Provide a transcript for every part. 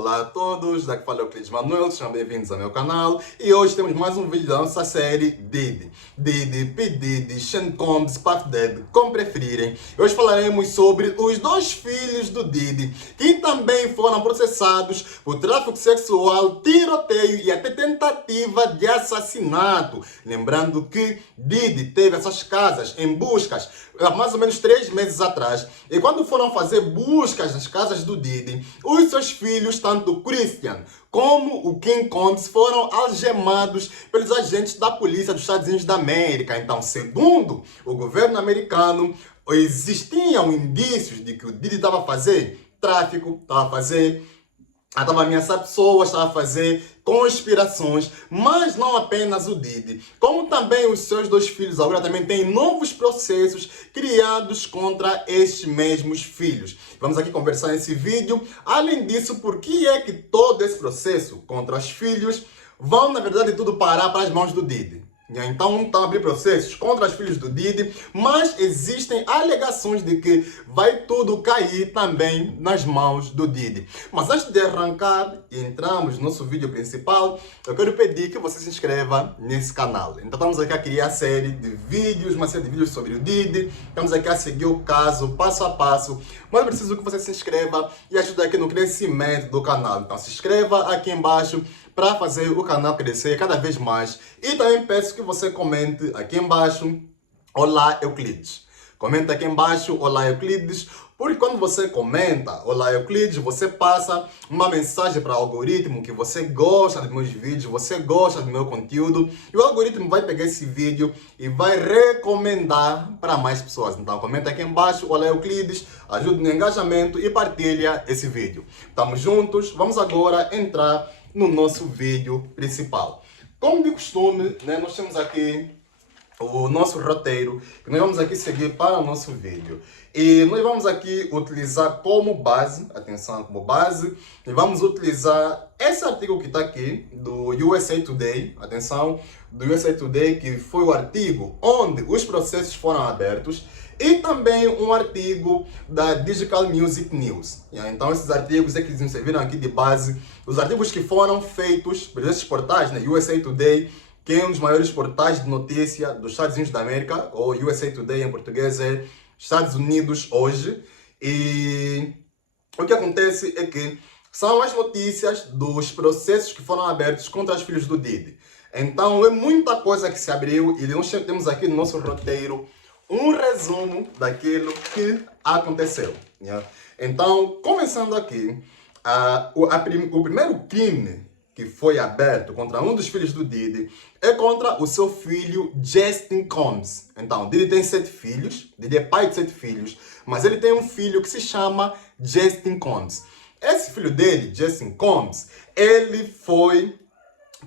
Olá a todos, daqui fala o Euclides Manuel, sejam bem-vindos ao meu canal e hoje temos mais um vídeo da nossa série Diddy. Diddy, P. Diddy, Sean Combs, Puff Daddy, como preferirem. Hoje falaremos sobre os dois filhos do Diddy, que também foram processados por tráfico sexual, tiroteio e até tentativa de assassinato. Lembrando que Diddy teve essas casas em buscas há mais ou menos 3 meses atrás, e quando foram fazer buscas nas casas do Diddy, os seus filhos, tanto o Christian como o King Combs, foram algemados pelos agentes da polícia dos Estados Unidos da América. Então, segundo o governo americano, existiam indícios de que o Diddy estava a fazer tráfico, estava a ameaçar pessoas, estava a fazer conspirações, mas não apenas o Diddy, como também os seus dois filhos agora também têm novos processos criados contra estes mesmos filhos. Vamos aqui conversar nesse vídeo. Além disso, por que é que todo esse processo contra os filhos vão, na verdade, tudo parar para as mãos do Diddy? Então, estão a abrir processos contra os filhos do Diddy, mas existem alegações de que vai tudo cair também nas mãos do Diddy. Mas antes de arrancar e entrarmos no nosso vídeo principal, eu quero pedir que você se inscreva nesse canal. Então, estamos aqui a criar uma série de vídeos, sobre o Diddy. Estamos aqui a seguir o caso passo a passo, mas eu preciso que você se inscreva e ajude aqui no crescimento do canal. Então, se inscreva aqui embaixo para fazer o canal crescer cada vez mais. E também peço que você comente aqui embaixo, Olá Euclides. Comenta aqui embaixo, Olá Euclides, porque quando você comenta Olá Euclides, você passa uma mensagem para o algoritmo que você gosta dos meus vídeos, você gosta do meu conteúdo, e o algoritmo vai pegar esse vídeo e vai recomendar para mais pessoas. Então comenta aqui embaixo, Olá Euclides, ajuda no engajamento e partilha esse vídeo. Estamos juntos, vamos agora entrar no nosso vídeo principal. Como de costume, nós temos aqui o nosso roteiro, que nós vamos aqui seguir para o nosso vídeo. E nós vamos aqui utilizar como base, atenção, como base, e vamos utilizar esse artigo que está aqui, do USA Today, atenção, do USA Today, que foi o artigo onde os processos foram abertos, e também um artigo da Digital Music News. Então, esses artigos é que nos serviram aqui de base, os artigos que foram feitos por esses portais, USA Today, que é um dos maiores portais de notícia dos Estados Unidos da América, ou USA Today em português é Estados Unidos Hoje. E o que acontece é que são as notícias dos processos que foram abertos contra os filhos do Diddy. Então, é muita coisa que se abriu e nós temos aqui no nosso roteiro um resumo daquilo que aconteceu. Então, começando aqui, o primeiro crime que foi aberto contra um dos filhos do Diddy é contra o seu filho Justin Combs. Então, Diddy tem 7 filhos, Diddy é pai de 7 filhos, mas ele tem um filho que se chama Justin Combs. Esse filho dele, Justin Combs, ele foi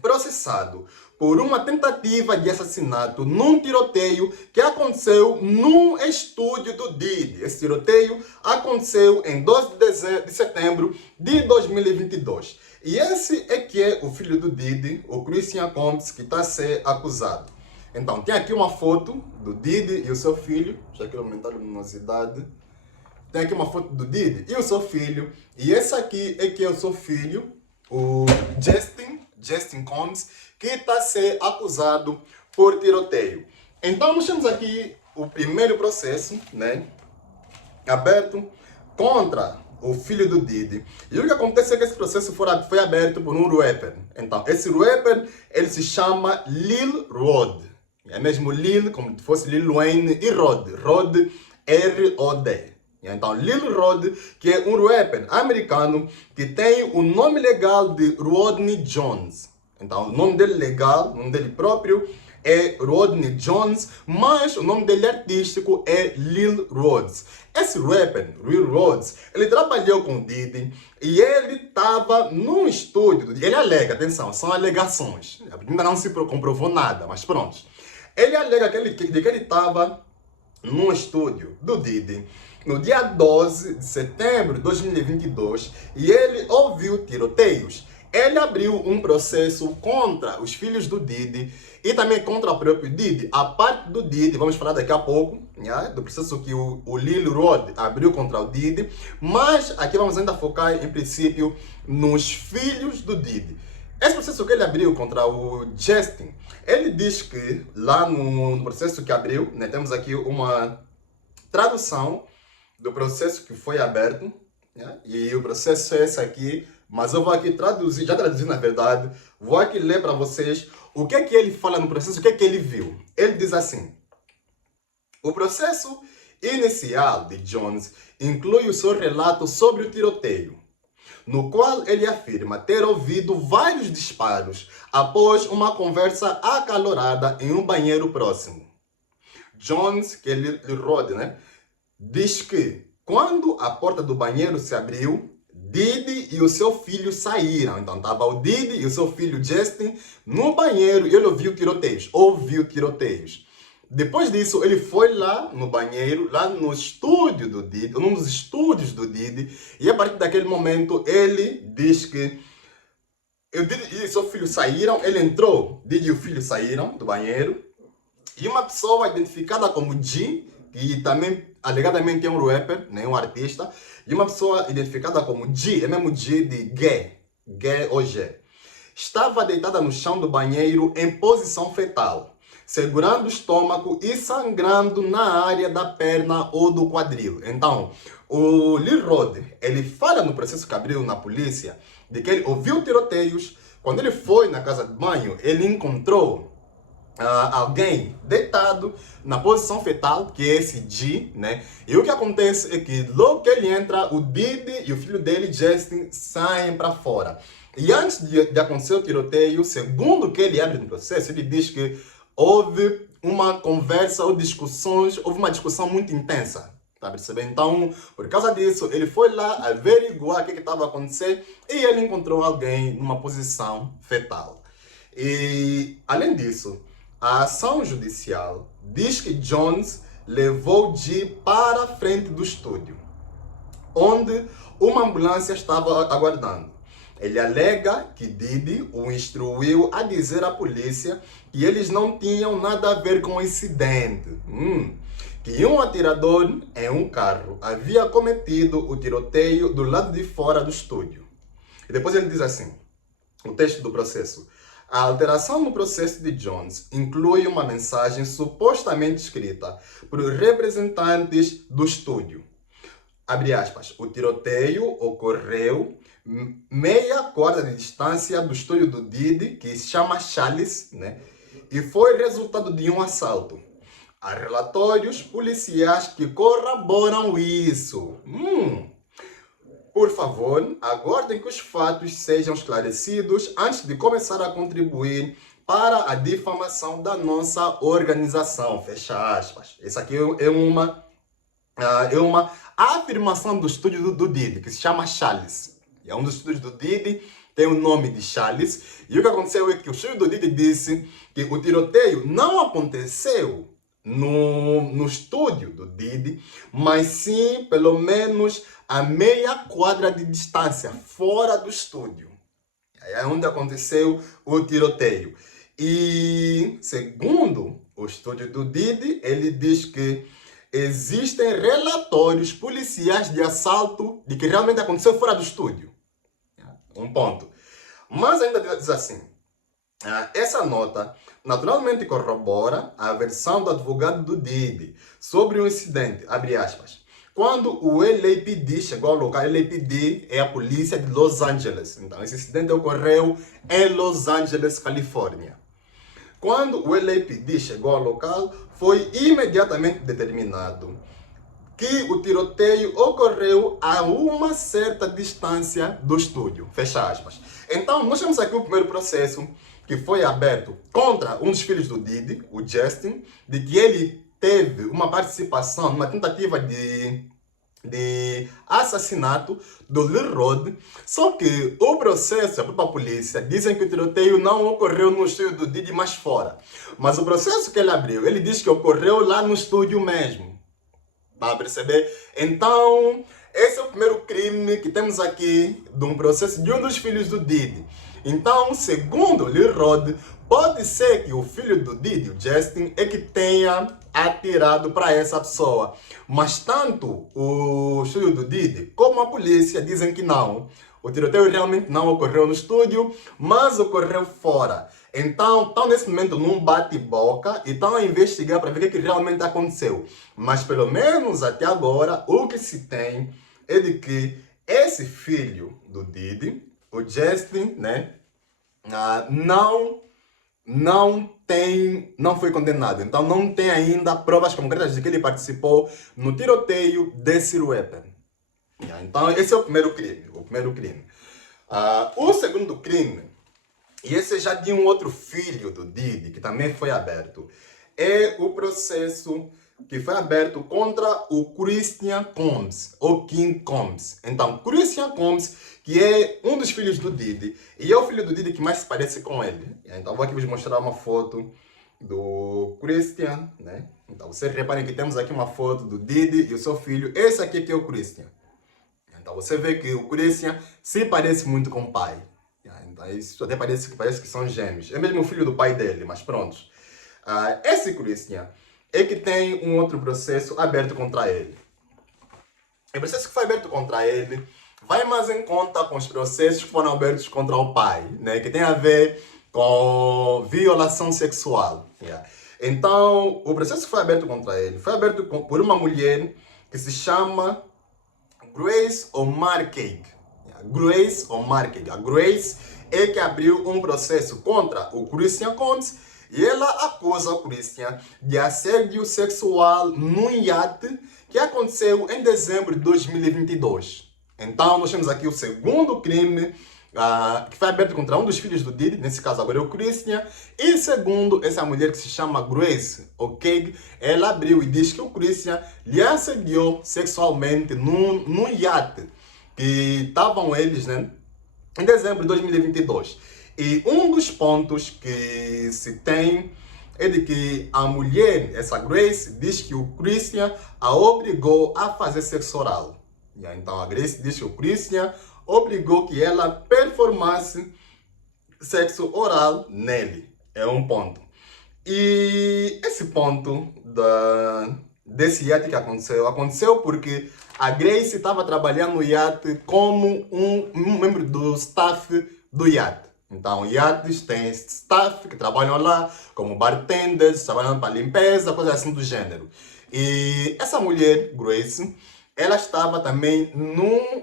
processado por uma tentativa de assassinato num tiroteio que aconteceu num estúdio do Diddy. Esse tiroteio aconteceu em 12 de setembro de 2022. E esse é que é o filho do Diddy, o Christian Combs, que está a ser acusado. Então, tem aqui uma foto do Diddy e o seu filho. Já quero aumentar a luminosidade. Tem aqui uma foto do Diddy e o seu filho. E esse aqui é que é o seu filho, o Justin Combs, que está a ser acusado por tiroteio. Então, nós temos aqui o primeiro processo, aberto contra o filho do Diddy. E o que acontece é que esse processo foi aberto por um rapper. Então, esse rapper, ele se chama Lil Rod. É mesmo Lil, como se fosse Lil Wayne, e Rod. Rod, R-O-D. Então, Lil Rod, que é um rapper americano que tem o nome legal de Rodney Jones. Então, o nome dele legal, o nome dele próprio é Rodney Jones, mas o nome dele artístico é Lil Rhodes. Esse rapper, Lil Rhodes, ele trabalhou com o Diddy e ele estava num estúdio. Ele alega, atenção, são alegações. Ainda não se comprovou nada, mas pronto. Ele alega que ele estava num estúdio do Diddy no dia 12 de setembro de 2022 e ele ouviu tiroteios. ele abriu um processo contra os filhos do Diddy e também contra o próprio Diddy. A parte do Diddy, vamos falar daqui a pouco, né, do processo que o Lil Rod abriu contra o Diddy, mas aqui vamos ainda focar, em princípio, nos filhos do Diddy. Esse processo que ele abriu contra o Justin, ele diz que lá no processo que abriu, né, temos aqui uma tradução do processo que foi aberto, né, e o processo é esse aqui, mas eu vou aqui traduzir, já traduzi na verdade, vou aqui ler para vocês o que é que ele fala no processo, o que é que ele viu. Ele diz assim: o processo inicial de Jones inclui o seu relato sobre o tiroteio, no qual ele afirma ter ouvido vários disparos após uma conversa acalorada em um banheiro próximo. Jones, que é Lil Rod, né, diz que quando a porta do banheiro se abriu, Diddy e o seu filho saíram. Então estava o Diddy e o seu filho Justin no banheiro e ele ouviu tiroteios. Depois disso, ele foi lá no banheiro, lá no estúdio do Diddy, num dos estúdios do Diddy, e a partir daquele momento ele diz que o Diddy e seu filho saíram, ele entrou, Diddy e o filho saíram do banheiro, e uma pessoa identificada como G, que também alegadamente é um rapper, né, um artista, e uma pessoa identificada como G, é mesmo G de gay ou G, estava deitada no chão do banheiro em posição fetal, segurando o estômago e sangrando na área da perna ou do quadril. Então, o Lil Rod, ele fala no processo que abriu na polícia, de que ele ouviu tiroteios. Quando ele foi na casa de banho, ele encontrou alguém deitado na posição fetal, que é esse G, né? E o que acontece é que logo que ele entra, o Diddy e o filho dele, Justin, saem para fora. E antes de acontecer o tiroteio, segundo o que ele abre no processo, ele diz que houve uma conversa ou discussões, houve uma discussão muito intensa. Tá percebendo? Então, por causa disso, ele foi lá averiguar o que estava acontecendo e ele encontrou alguém numa posição fetal. E, além disso, a ação judicial diz que Jones levou G para a frente do estúdio, onde uma ambulância estava aguardando. Ele alega que Diddy o instruiu a dizer à polícia que eles não tinham nada a ver com o incidente. Que um atirador em um carro havia cometido o tiroteio do lado de fora do estúdio. E depois ele diz assim, o texto do processo: a alteração no processo de Jones inclui uma mensagem supostamente escrita por representantes do estúdio. Abre aspas, o tiroteio ocorreu meia quadra de distância do estúdio do Diddy, que se chama Chalice, né? E foi resultado de um assalto. Há relatórios policiais que corroboram isso. Por favor, aguardem que os fatos sejam esclarecidos antes de começar a contribuir para a difamação da nossa organização. Fecha aspas. Isso aqui é uma afirmação do estúdio do Diddy, que se chama Chalice. É um dos estúdios do Diddy, tem o nome de Chalice. E o que aconteceu é que o estúdio do Diddy disse que o tiroteio não aconteceu no estúdio do Diddy, mas sim, pelo menos, a meia quadra de distância, fora do estúdio. É onde aconteceu o tiroteio. E, segundo o estúdio do Diddy, ele diz que existem relatórios policiais de assalto de que realmente aconteceu fora do estúdio. Um ponto. Mas ainda diz assim, essa nota naturalmente corrobora a versão do advogado do Diddy sobre o incidente, abre aspas. Quando o LAPD chegou ao local, LAPD é a polícia de Los Angeles. Então, esse incidente ocorreu em Los Angeles, Califórnia. Quando o LAPD chegou ao local, foi imediatamente determinado que o tiroteio ocorreu a uma certa distância do estúdio. Fecha aspas. Então, nós temos aqui o primeiro processo que foi aberto contra um dos filhos do Diddy, o Justin, de que ele teve uma participação numa tentativa de assassinato do Lil Rod. Só que o processo, a própria polícia, dizem que o tiroteio não ocorreu no estúdio do Diddy, mas fora. Mas o processo que ele abriu, ele diz que ocorreu lá no estúdio mesmo. Para perceber? Então, esse é o primeiro crime que temos aqui de um processo de um dos filhos do Diddy. Então, segundo Lil Rod, pode ser que o filho do Diddy, o Justin, é que tenha atirado para essa pessoa. Mas tanto o estúdio do Diddy como a polícia dizem que não. O tiroteio realmente não ocorreu no estúdio, mas ocorreu fora. Então, estão nesse momento num bate-boca e estão a investigar para ver o que realmente aconteceu. Mas pelo menos até agora, o que se tem é de que esse filho do Diddy, o Justin, né, não foi condenado. Então não tem ainda provas concretas de que ele participou no tiroteio desse rapper. Então esse é o primeiro crime. O segundo crime, e esse é já de um outro filho do Diddy, que também foi aberto, é o processo que foi aberto contra o Christian Combs, ou King Combs. Então, Christian Combs, que é um dos filhos do Diddy, e é o filho do Diddy que mais se parece com ele. Então, vou aqui vos mostrar uma foto do Christian, né? Então, vocês reparem que temos aqui uma foto do Diddy e o seu filho. Esse aqui que é o Christian. Então, você vê que o Christian se parece muito com o pai. Então, isso até parece que são gêmeos. É mesmo o filho do pai dele, mas pronto. Esse Christian é que tem um outro processo aberto contra ele. O processo que foi aberto contra ele vai mais em conta com os processos que foram abertos contra o pai, né? Que tem a ver com violação sexual. Então, o processo que foi aberto contra ele foi aberto por uma mulher que se chama Grace O'Marcaig. Grace O'Marcaig. A Grace é que abriu um processo contra o Christian Combs e ela acusa o Christian de assédio sexual num iate que aconteceu em dezembro de 2022. Então, nós temos aqui o segundo crime que foi aberto contra um dos filhos do Diddy, nesse caso agora é o Christian, e segundo essa mulher que se chama Grace O'Keefe, ela abriu e diz que o Christian lhe assediou sexualmente num iate que estavam eles, né, em dezembro de 2022. E um dos pontos que se tem é de que a mulher, essa Grace, diz que o Christian a obrigou a fazer sexo oral. Então a Grace diz que o Christian obrigou que ela performasse sexo oral nele. É um ponto. E esse ponto desse iate que aconteceu porque a Grace estava trabalhando no iate como um membro do staff do iate. Então, iates têm staff que trabalham lá, como bartenders, trabalhando para limpeza, coisas assim do gênero. E essa mulher, Grace, ela estava também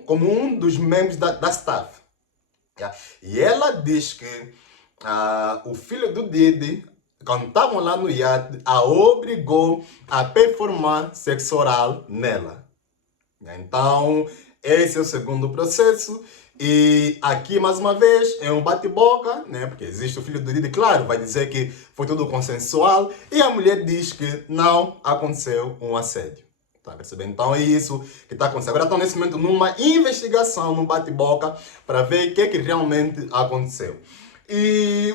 como um dos membros da staff. E ela diz que o filho do Diddy, quando estavam lá no iate, a obrigou a performar sexo oral nela. Então, esse é o segundo processo. E aqui, mais uma vez, é um bate-boca, né? Porque existe o filho do Diddy, claro, vai dizer que foi tudo consensual. E a mulher diz que não aconteceu um assédio. Tá percebendo? Então é isso que está acontecendo. Agora estão nesse momento numa investigação, num bate-boca, para ver o que realmente aconteceu. E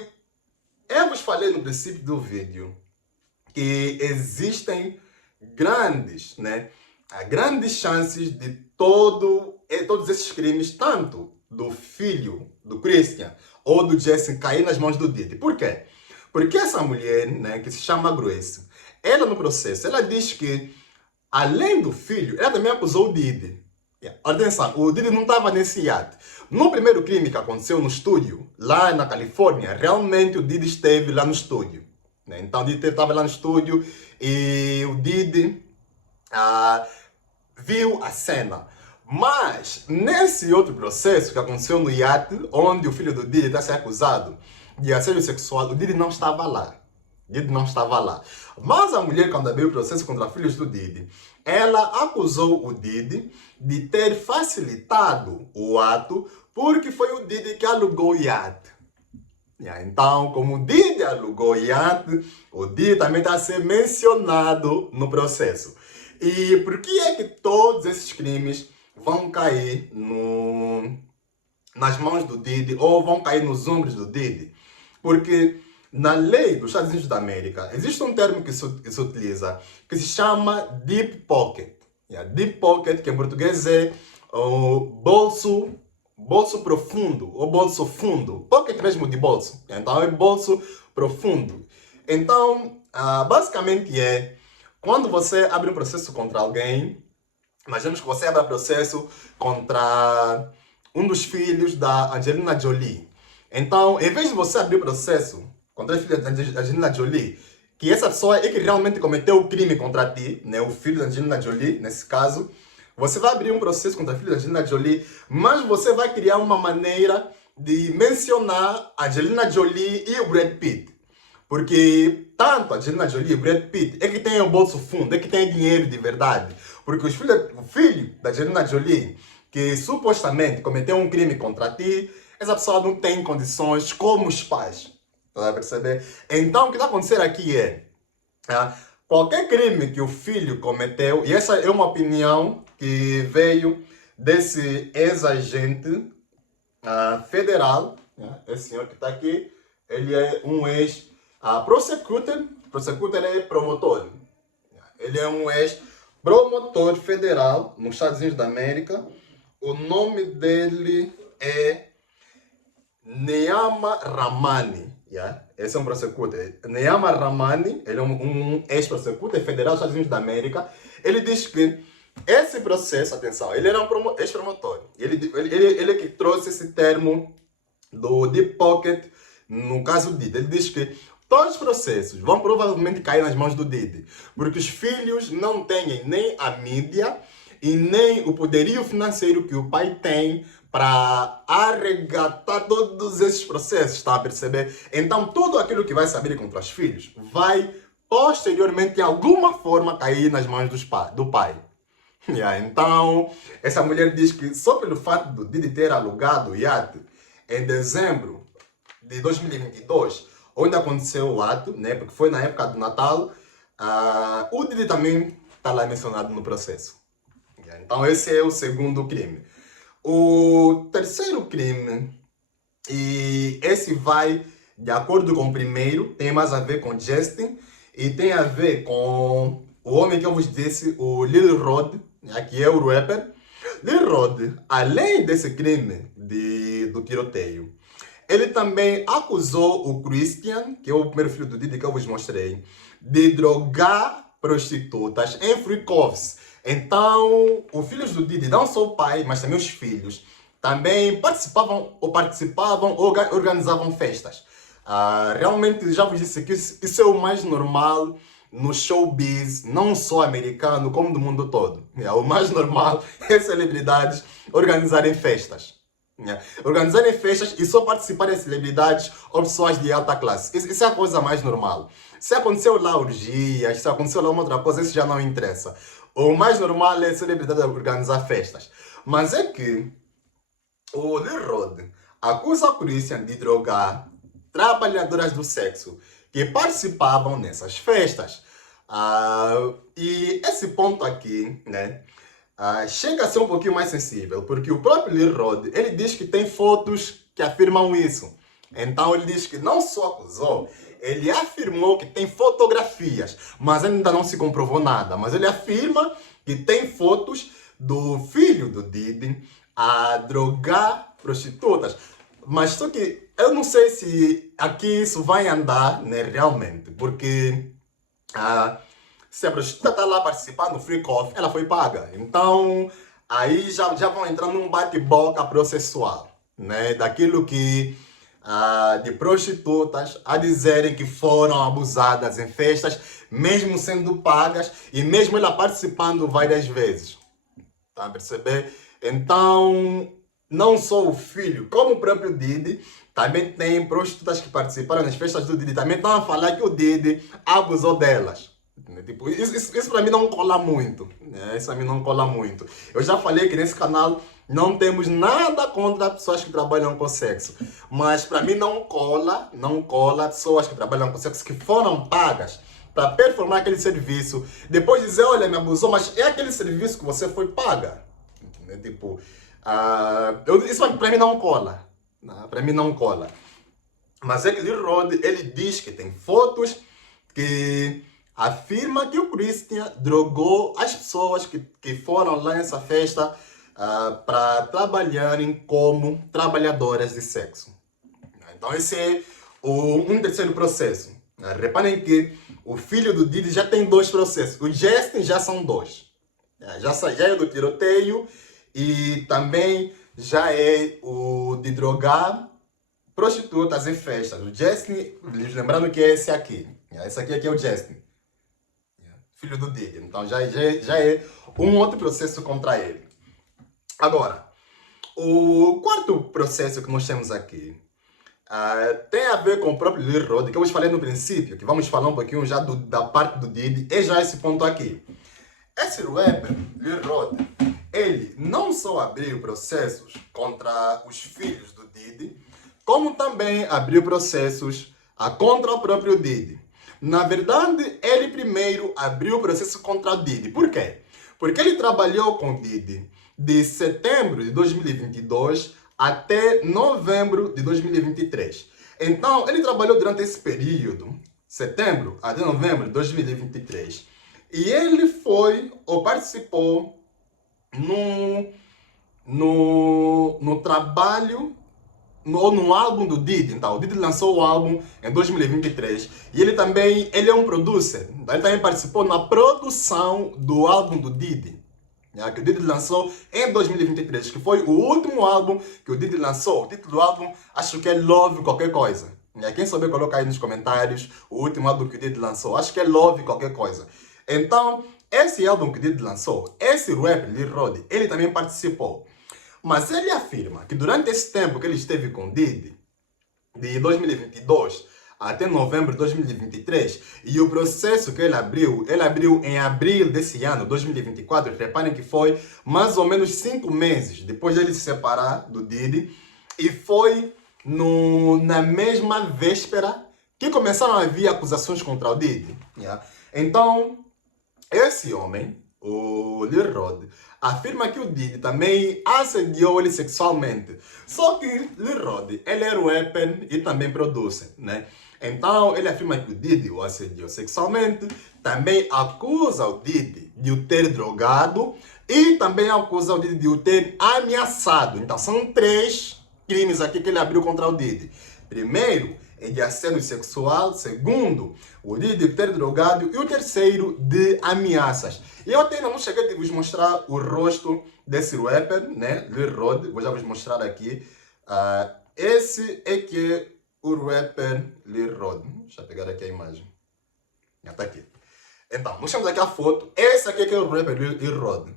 eu vos falei no princípio do vídeo que existem grandes chances de todos esses crimes, tanto do filho do Christian ou do Justin, cair nas mãos do Diddy. Por quê? Porque essa mulher, né, que se chama Grace, ela no processo, ela diz que, além do filho, ela também acusou o Diddy. Atenção, o Diddy não estava nesse iate. No primeiro crime que aconteceu no estúdio, lá na Califórnia, realmente o Diddy esteve lá no estúdio. Então o Diddy estava lá no estúdio e o Diddy viu a cena. Mas, nesse outro processo que aconteceu no iate, onde o filho do Diddy está sendo acusado de assédio sexual, o Diddy não estava lá. Diddy não estava lá. Mas a mulher, quando abriu o processo contra filhos do Diddy, ela acusou o Diddy de ter facilitado o ato porque foi o Diddy que alugou o iate. Então, como o Diddy alugou o iate, o Diddy também está a ser mencionado no processo. E por que é que todos esses crimes vão cair nas mãos do Diddy ou vão cair nos ombros do Diddy? Porque na lei dos Estados Unidos da América existe um termo que se utiliza que se chama deep pocket. Yeah, deep pocket, que em português é o bolso profundo, ou bolso fundo. Pocket mesmo de bolso. Então é bolso profundo. Então, basicamente quando você abre um processo contra alguém, imaginemos que você abra processo contra um dos filhos da Angelina Jolie. Então, em vez de você abrir processo contra o filho da Angelina Jolie, que essa pessoa é que realmente cometeu o crime contra ti, né, o filho da Angelina Jolie, nesse caso, você vai abrir um processo contra o filho da Angelina Jolie, mas você vai criar uma maneira de mencionar a Angelina Jolie e o Brad Pitt. Porque tanto a Angelina Jolie e o Brad Pitt é que tem o bolso fundo, é que tem dinheiro de verdade. Porque o filho da Angelina Jolie, que supostamente cometeu um crime contra ti, essa pessoa não tem condições como os pais. Tá a perceber? Então, o que está acontecendo aqui qualquer crime que o filho cometeu, e essa é uma opinião que veio desse ex-agente federal, esse senhor que está aqui, ele é um ex-prosecutor, prosecutor é promotor, ele é um ex-promotor federal nos Estados Unidos da América, o nome dele é Neama Rahmani. Esse é um prosecutor. Neama Rahmani, ele é um ex-prosecutor federal dos Estados Unidos da América. Ele diz que esse processo, atenção, ele era um ex-promotor. Ele é que trouxe esse termo do deep pocket no caso do Diddy. Ele diz que todos os processos vão provavelmente cair nas mãos do Diddy, porque os filhos não têm nem a mídia e nem o poderio financeiro que o pai tem para arregatar todos esses processos, está a perceber? Então, tudo aquilo que vai saber contra os filhos vai, posteriormente, de alguma forma, cair nas mãos do pai. Então, essa mulher diz que só pelo fato do Diddy ter alugado o iate em dezembro de 2022, onde aconteceu o ato, né, porque foi na época do Natal, o Diddy também está lá mencionado no processo. Então, esse é o segundo crime. O terceiro crime, e esse vai de acordo com o primeiro, tem mais a ver com Justin e tem a ver com o homem que eu vos disse, o Lil Rod, que é o rapper. Lil Rod, além desse crime do tiroteio, ele também acusou o Christian, que é o primeiro filho do Diddy que eu vos mostrei, de drogar prostitutas em Freakoffs. Então, os filhos do Diddy, não só o pai, mas também os filhos, também participavam, organizavam festas. Realmente, já vos disse que isso é o mais normal no showbiz, não só americano, como do mundo todo. O mais normal é celebridades organizarem festas. Organizarem festas e só participarem celebridades ou pessoas de alta classe. Isso é a coisa mais normal. Se aconteceu lá orgias, se aconteceu lá uma outra coisa, isso já não interessa. O mais normal é a celebridade organizar festas. Mas é que o Lil Rod acusa o Christian de drogar trabalhadoras do sexo que participavam nessas festas. E esse ponto aqui, né, chega a ser um pouquinho mais sensível, porque o próprio Lil Rod, ele diz que tem fotos que afirmam isso. Então ele diz que não só acusou, ele afirmou que tem fotografias, mas ainda não se comprovou nada. Mas ele afirma que tem fotos do filho do Diddy a drogar prostitutas. Mas só que eu não sei se aqui isso vai andar, né, realmente, porque se a prostituta está lá participando no free coffee, ela foi paga. Então, aí já vão entrar num bate-boca processual, né? Daquilo que de prostitutas a dizerem que foram abusadas em festas, mesmo sendo pagas e mesmo ela participando várias vezes. Tá a perceber? Então, não só o filho, como o próprio Diddy, também tem prostitutas que participaram nas festas do Diddy, também estão a falar que o Diddy abusou delas. Tipo, isso para mim não cola muito, né? Isso para mim não cola muito. Eu já falei que nesse canal não temos nada contra pessoas que trabalham com sexo, mas para mim não cola pessoas que trabalham com sexo que foram pagas para performar aquele serviço, depois dizer, olha, me abusou, mas é aquele serviço que você foi paga. Tipo, isso para mim não cola, para mim não cola. Mas é que Lil Rod, ele diz que tem fotos que afirma que o Christian drogou as pessoas que foram lá nessa festa para trabalharem como trabalhadoras de sexo. Então esse é um terceiro processo. Reparem que o filho do Diddy já tem dois processos. O Justin já são dois. Já é do tiroteio e também já é o de drogar prostitutas em festas. O Justin, lembrando que é esse aqui. Esse aqui é o Justin, filho do Diddy. Então já é um outro processo contra ele. Agora, o quarto processo que nós temos aqui tem a ver com o próprio Lil Rod, que eu vos falei no princípio, que vamos falar um pouquinho já da parte do Diddy, é já esse ponto aqui. Esse rapper, Lil Rod, ele não só abriu processos contra os filhos do Diddy, como também abriu processos contra o próprio Diddy. Na verdade, ele primeiro abriu o processo contra o Diddy. Por quê? Porque ele trabalhou com o Diddy de setembro de 2022 até novembro de 2023. Então, ele trabalhou durante esse período, setembro até novembro de 2023. E ele foi ou participou no trabalho ou no álbum do Diddy. Então, o Diddy lançou o álbum em 2023 e ele é um producer. Então, ele também participou na produção do álbum do Diddy, que o Diddy lançou em 2023, que foi o último álbum que o Diddy lançou. O título do álbum acho que é Love qualquer coisa. Quem souber, coloca aí nos comentários o último álbum que o Diddy lançou. Acho que é Love qualquer coisa. Então, esse álbum que o Diddy lançou, esse rapper, Lil Rod, ele também participou. Mas ele afirma que durante esse tempo que ele esteve com o Diddy, de 2022 até novembro de 2023, e o processo que ele abriu em abril desse ano, 2024, reparem que foi mais ou menos 5 meses depois dele se separar do Diddy, e foi na mesma véspera que começaram a vir acusações contra o Diddy. Então, esse homem, o Lil Rod, afirma que o Diddy também assediou ele sexualmente. Só que Lil Rod, ele é rapper e também produz, né? Então, ele afirma que o Diddy o assediou sexualmente, também acusa o Diddy de o ter drogado e também acusa o Diddy de o ter ameaçado. Então, são 3 crimes aqui que ele abriu contra o Diddy. Primeiro, é de assédio sexual. Segundo, o de ter drogado. E o terceiro, de ameaças. E eu até ainda não cheguei a vos mostrar o rosto desse rapper, né? Lil Rod. Vou já vos mostrar aqui. Esse é que é o rapper Lil Rod. Deixa eu pegar aqui a imagem. Já está aqui. Então, nós temos aqui a foto. Esse aqui é que é o rapper Lil Rod.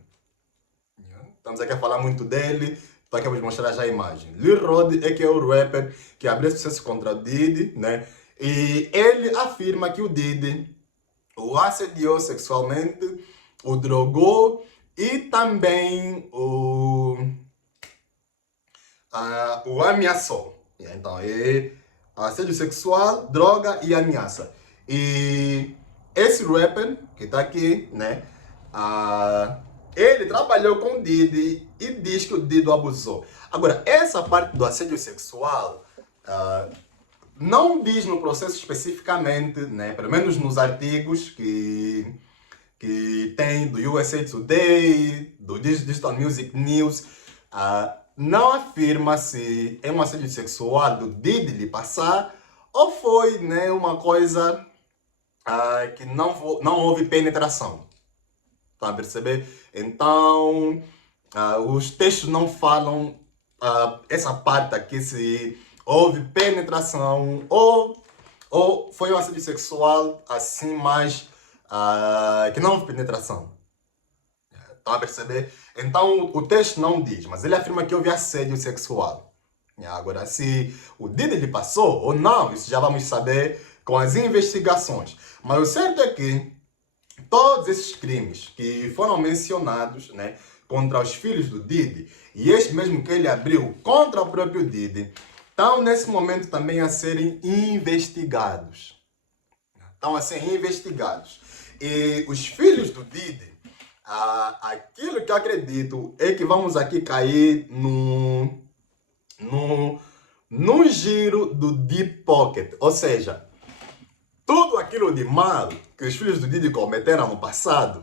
Estamos aqui a falar muito dele. Então aqui eu vou mostrar já a imagem. Lil Rod é que é o rapper que abriu sucesso contra o Diddy, né? E ele afirma que o Diddy o assediou sexualmente, o drogou e também o ameaçou. Então é assédio sexual, droga e ameaça. E esse rapper que está aqui, né? Ele trabalhou com o Diddy e diz que o Diddy o abusou. Agora, essa parte do assédio sexual não diz no processo especificamente, né? Pelo menos nos artigos que tem do USA Today, do Digital Music News, não afirma se é um assédio sexual do Diddy lhe passar ou foi, né, uma coisa que não houve penetração. Tá a perceber? Então, os textos não falam essa parte aqui se houve penetração ou foi um assédio sexual assim, mas que não houve penetração. Tá a perceber? Então, o texto não diz, mas ele afirma que houve assédio sexual. Agora, se o Diddy lhe passou ou não, isso já vamos saber com as investigações. Mas o certo é que todos esses crimes que foram mencionados, né, contra os filhos do Diddy, e este mesmo que ele abriu contra o próprio Diddy, estão nesse momento também a serem investigados. Estão a ser investigados. E os filhos do Diddy, aquilo que eu acredito é que vamos aqui cair no giro do Deep Pocket. Ou seja, tudo aquilo de mal que os filhos do Diddy cometeram no passado,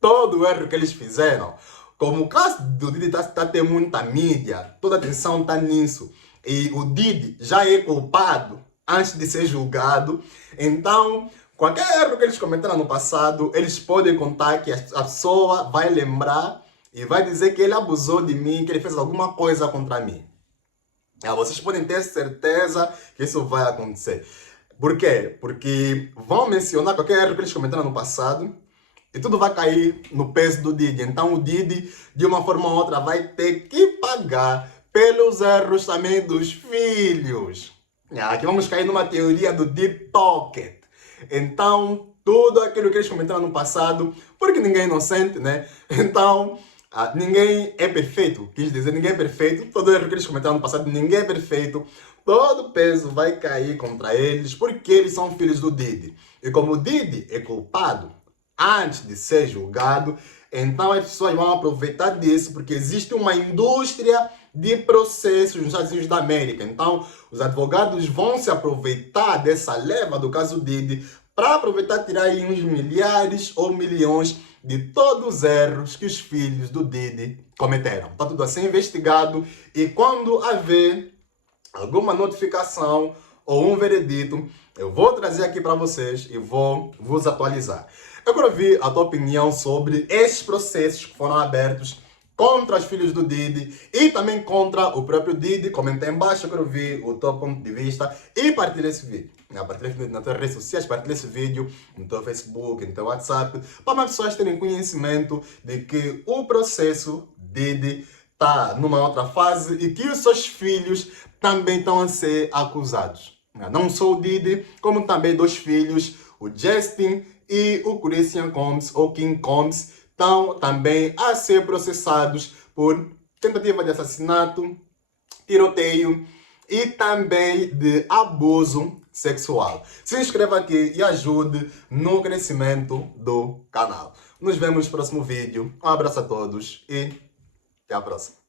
todo o erro que eles fizeram, como o caso do Diddy está a ter muita mídia, toda a atenção está nisso, e o Diddy já é culpado antes de ser julgado, então qualquer erro que eles cometeram no passado, eles podem contar que a pessoa vai lembrar e vai dizer que ele abusou de mim, que ele fez alguma coisa contra mim. Vocês podem ter certeza que isso vai acontecer. Por quê? Porque vão mencionar qualquer erro que eles cometeram no passado e tudo vai cair no peso do Diddy. Então o Diddy, de uma forma ou outra, vai ter que pagar pelos erros também dos filhos. Aqui vamos cair numa teoria do deep pocket. Então, tudo aquilo que eles comentaram no passado, porque ninguém é inocente, né? Então, ninguém é perfeito. Quis dizer, ninguém é perfeito. Todo erro que eles comentaram no passado, ninguém é perfeito. Todo o peso vai cair contra eles, porque eles são filhos do Diddy. E como o Diddy é culpado antes de ser julgado, então as pessoas vão aproveitar disso, porque existe uma indústria de processos nos Estados Unidos da América. Então, os advogados vão se aproveitar dessa leva do caso Diddy para aproveitar e tirar aí uns milhares ou milhões de todos os erros que os filhos do Diddy cometeram. Está tudo assim investigado e quando haver alguma notificação ou um veredito, eu vou trazer aqui para vocês e vou vos atualizar. Eu quero ouvir a tua opinião sobre esses processos que foram abertos contra os filhos do Diddy e também contra o próprio Diddy. Comenta aí embaixo, eu quero ouvir o teu ponto de vista e partilha esse vídeo. Partilha esse vídeo nas tuas redes sociais, partilha esse vídeo no teu Facebook, no teu WhatsApp, para mais pessoas terem conhecimento de que o processo Diddy está numa outra fase e que os seus filhos também estão a ser acusados. Não só o Diddy, como também dois filhos, o Justin e o Christian Combs, ou King Combs, estão também a ser processados por tentativa de assassinato, tiroteio e também de abuso sexual. Se inscreva aqui e ajude no crescimento do canal. Nos vemos no próximo vídeo. Um abraço a todos e até a próxima.